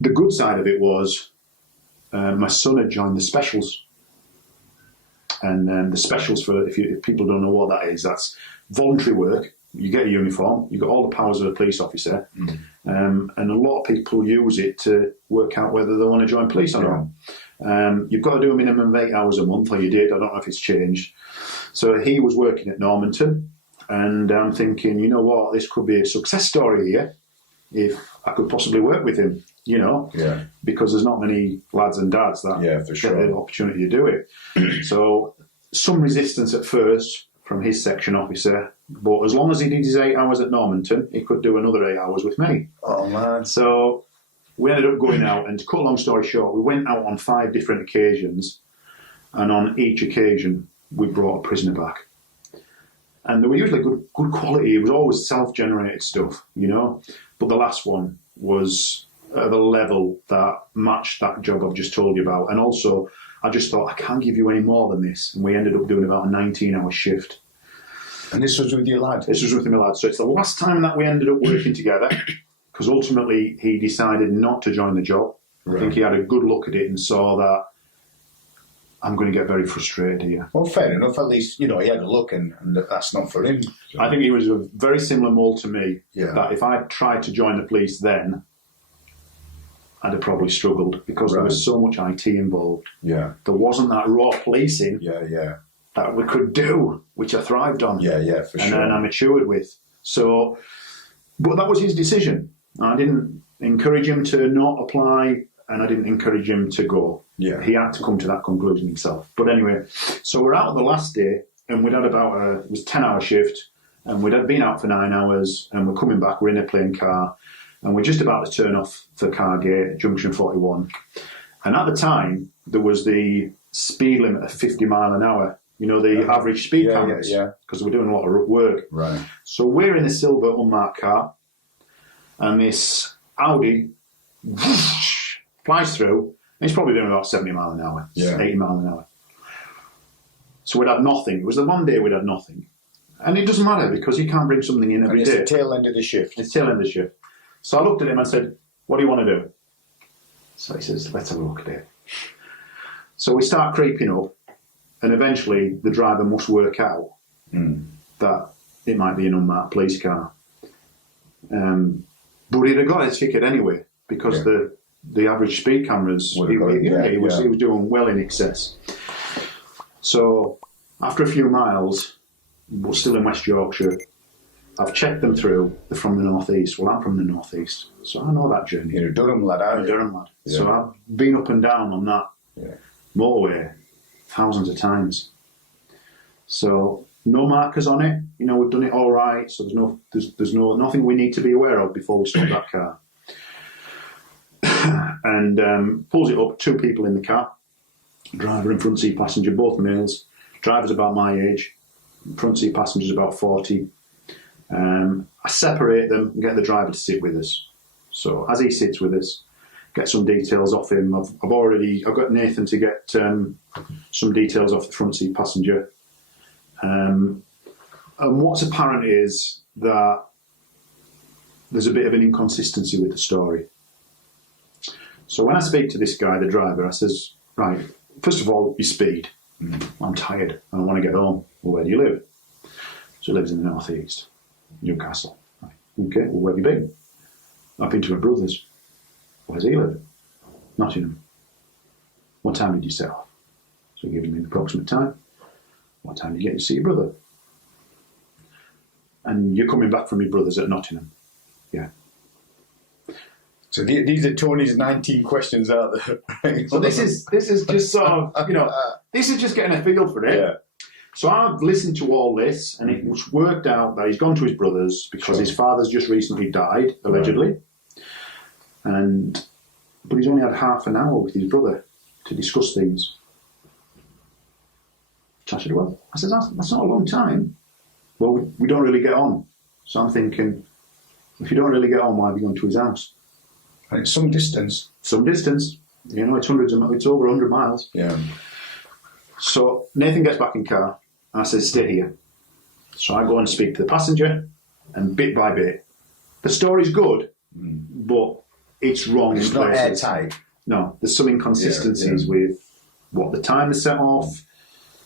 The good side of it was my son had joined the specials. And the specials, if people don't know what that is, that's voluntary work. You get a uniform, you've got all the powers of a police officer, and a lot of people use it to work out whether they want to join police or not. You've got to do a minimum of 8 hours a month, or you did, I don't know if it's changed. So he was working at Normanton, and I'm thinking, you know what, this could be a success story here, if I could possibly work with him, because there's not many lads and dads that get the opportunity to do it. So some resistance at first from his section officer, but as long as he did his 8 hours at Normanton, he could do another 8 hours with me. Oh, man. So we ended up going out, and to cut a long story short, we went out on 5 different occasions, and on each occasion we brought a prisoner back. And they were usually good quality. It was always self-generated stuff, But the last one was at a level that matched that job I've just told you about. And also, I just thought, I can't give you any more than this. And we ended up doing about a 19-hour shift. And this was with your lad? This was with my lad. So it's the last time that we ended up working together, because ultimately he decided not to join the job. Right. I think he had a good look at it and saw that I'm going to get very frustrated here. Well, fair enough. At least, he had a look, and that's not for him. So. I think he was a very similar mould to me, that if I tried to join the police then, I'd have probably struggled, because there was so much IT involved. Yeah. There wasn't that raw policing that we could do, which I thrived on. Yeah, for sure. And I matured with. So, but that was his decision. I didn't encourage him to not apply, and I didn't encourage him to go. Yeah. He had to come to that conclusion himself. But anyway, so we're out the last day, and we'd had about it was a 10-hour shift, and we'd had been out for 9 hours, and we're coming back, we're in a plain car, and we're just about to turn off the car gate at junction 41. And at the time, there was the speed limit of 50 mile an hour, the average speed cameras, because we're doing a lot of work. Right. So we're in a silver unmarked car, and this Audi whoosh, flies through, and it's probably doing about 70 mile an hour, 80 mile an hour. So we'd had nothing. It was the one day we'd had nothing. And it doesn't matter, because you can't bring something in every day. It's the tail end of the shift. It's the tail end of the shift. So I looked at him and said, what do you want to do? So he says, let's have a look at it. So we start creeping up, and eventually the driver must work out that it might be an unmarked police car. But he'd have got his ticket anyway, because the average speed cameras, he was doing well in excess. So after a few miles, we're still in West Yorkshire, I've checked them through. They're from the northeast. Well, I'm from the northeast, so I know that journey. You're a Durham lad, aren't you? Durham lad. Yeah. So I've been up and down on that motorway thousands of times. So no markers on it. We've done it all right. So there's nothing we need to be aware of before we stop that car. And pulls it up. 2 people in the car, driver and front seat passenger, both males. Driver's about my age. Front seat passenger's about 40. I separate them and get the driver to sit with us. So as he sits with us, get some details off him. I've got Nathan to get some details off the front seat passenger. And what's apparent is that there's a bit of an inconsistency with the story. So when I speak to this guy, the driver, I says, right, first of all, your speed. I'm tired. I want to get home. Well, where do you live? So he lives in the northeast. Newcastle. Right. Okay, well, where have you been? I've been to my brother's. Where's he live? Nottingham. What time did you set off? So give him an approximate time. What time did you get to see your brother? And you're coming back from your brother's at Nottingham. Yeah. So these are Tony's 19 questions out there. So this is just sort of, this is just getting a feel for it. Yeah. So I've listened to all this, and it was worked out that he's gone to his brother's because his father's just recently died, allegedly. Right. But he's only had half an hour with his brother to discuss things. I said, well, that's not a long time. Well, we don't really get on. So I'm thinking, if you don't really get on, why have you gone to his house? And it's some distance. Some distance. It's it's over 100 miles. Yeah. So Nathan gets back in car, and I said, stay here. So I go and speak to the passenger, and bit by bit, the story's good, but it's wrong It's in not places. airtight. No, there's some inconsistencies with what the time is set off,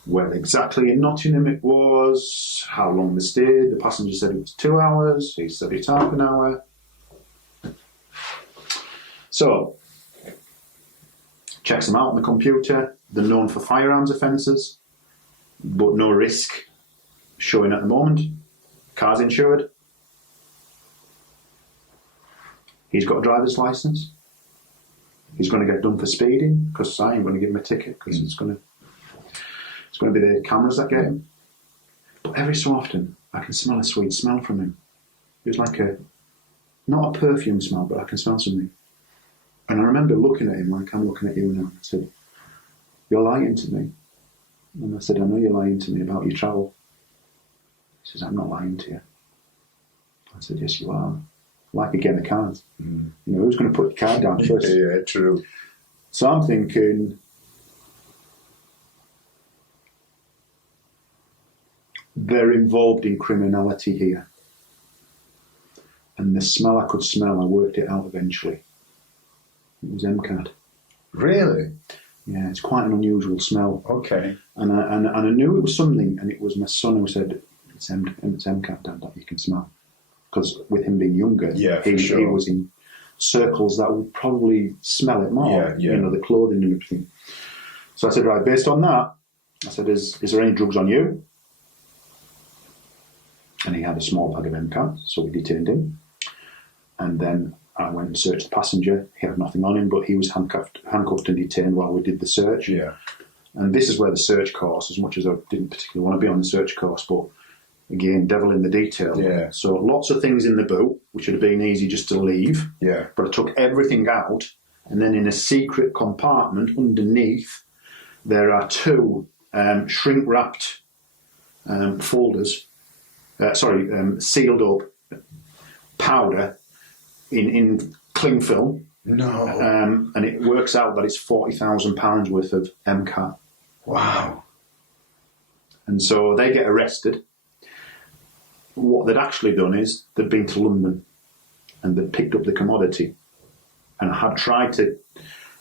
where exactly in Nottingham it was, how long they stayed. The passenger said it was 2 hours, he said it's half an hour. So, checks them out on the computer. They're known for firearms offences, but no risk showing at the moment. Car's insured. He's got a driver's licence. He's going to get done for speeding because I ain't going to give him a ticket because it's going to be the cameras that get him. But every so often, I can smell a sweet smell from him. It was like not a perfume smell, but I can smell something. And I remember looking at him like I'm looking at you now. I said, "You're lying to me." And I said, "I know you're lying to me about your travel." He says, "I'm not lying to you." I said, "Yes, you are." Like a game of cards. You know, who's going to put your card down first? Yeah, true. So I'm thinking, they're involved in criminality here. And the smell I could smell, I worked it out eventually. It was MCAD. Really? Yeah, it's quite an unusual smell. Okay. And I knew it was something, and it was my son who said, it's MCAD, Dad, that you can smell. Because with him being younger, he was in circles that would probably smell it more. You know, the clothing and everything. So I said, right, based on that, I said, is there any drugs on you? And he had a small bag of MCAD, so we detained him. And then I went and searched the passenger. He had nothing on him, but he was handcuffed and detained while we did the search. Yeah. And this is where the search course, as much as I didn't particularly want to be on the search course, but again, devil in the detail. Yeah. So lots of things in the boot, which would have been easy just to leave. Yeah. But I took everything out, and then in a secret compartment underneath, there are two shrink-wrapped folders. Sealed up powder in cling film. No. And it works out that it's £40,000 worth of MCAT. Wow. And so they get arrested. What they'd actually done is they'd been to London and they'd picked up the commodity, and I had tried to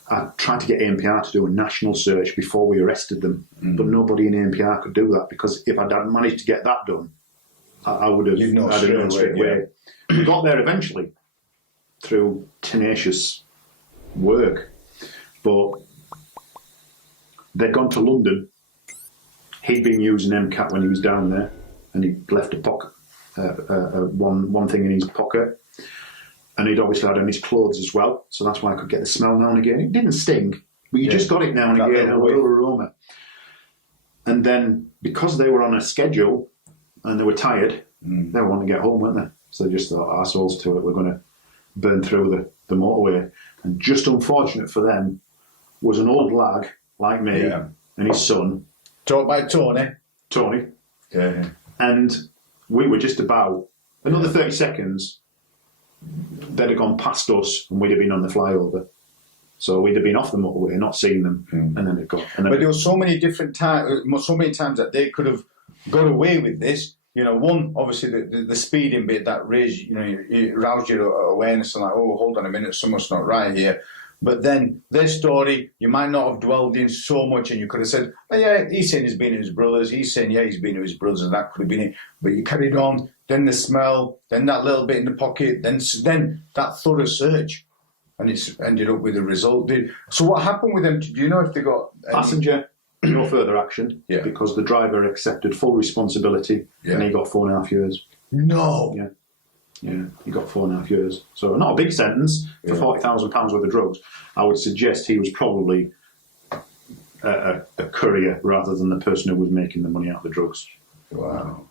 get ANPR to do a national search before we arrested them, but nobody in ANPR could do that, because if I'd managed to get that done, I would have known straight away. We got there eventually through tenacious work, but they'd gone to London. He'd been using MCAT when he was down there, and he'd left a pocket, one thing in his pocket, and he'd obviously had on his clothes as well, so that's why I could get the smell now and again. It didn't sting, but you just got it now and again, a little aroma. And then, because they were on a schedule and they were tired, they were wanting to get home, weren't they? So they just thought, arseholes to it, we're going to burn through the motorway. And just unfortunate for them was an old lag like me and his son. Talked by Tony. Yeah. And we were just about another 30 seconds, they'd have gone past us and we'd have been on the flyover. So we'd have been off the motorway, not seen them, and then they'd gone. But there were so many different times, so many times that they could have got away with this. You know, one, obviously the speeding bit that raised, it roused your awareness and like, oh, hold on a minute, something's not right here. But then their story, you might not have dwelled in so much, and you could have said, oh yeah, he's saying he's been to his brothers, he's saying, yeah, he's been to his brothers, and that could have been it. But you carried on, then the smell, then that little bit in the pocket, then that thorough search, and it's ended up with a result. So what happened with them? Do you know if they got... Passenger, no further action, because the driver accepted full responsibility, and he got 4.5 years. No! Yeah, he got 4.5 years. So not a big sentence for £40,000 worth of drugs. I would suggest he was probably a courier rather than the person who was making the money out of the drugs. Wow.